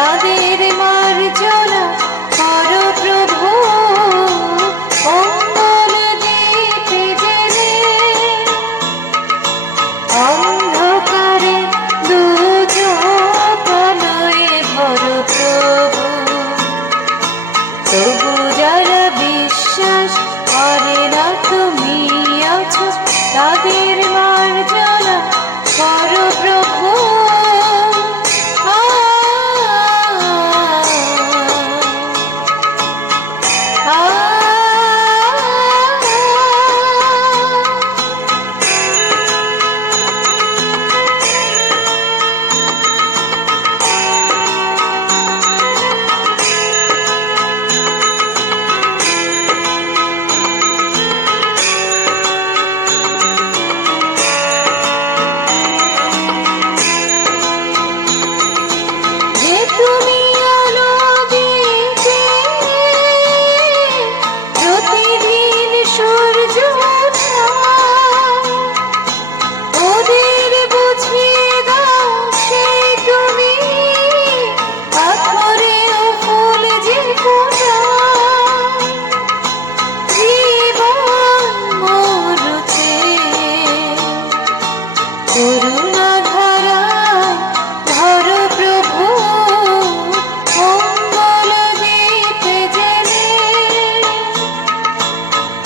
তাদের মার্জনা কর প্রভু। মঙ্গল দীপে জেলে অন্ধকারে দুজনয়ে ভর প্রভু। তবু যারা বিশ্বাস করে না, তুমি আছো, তাদের মার্জনা কর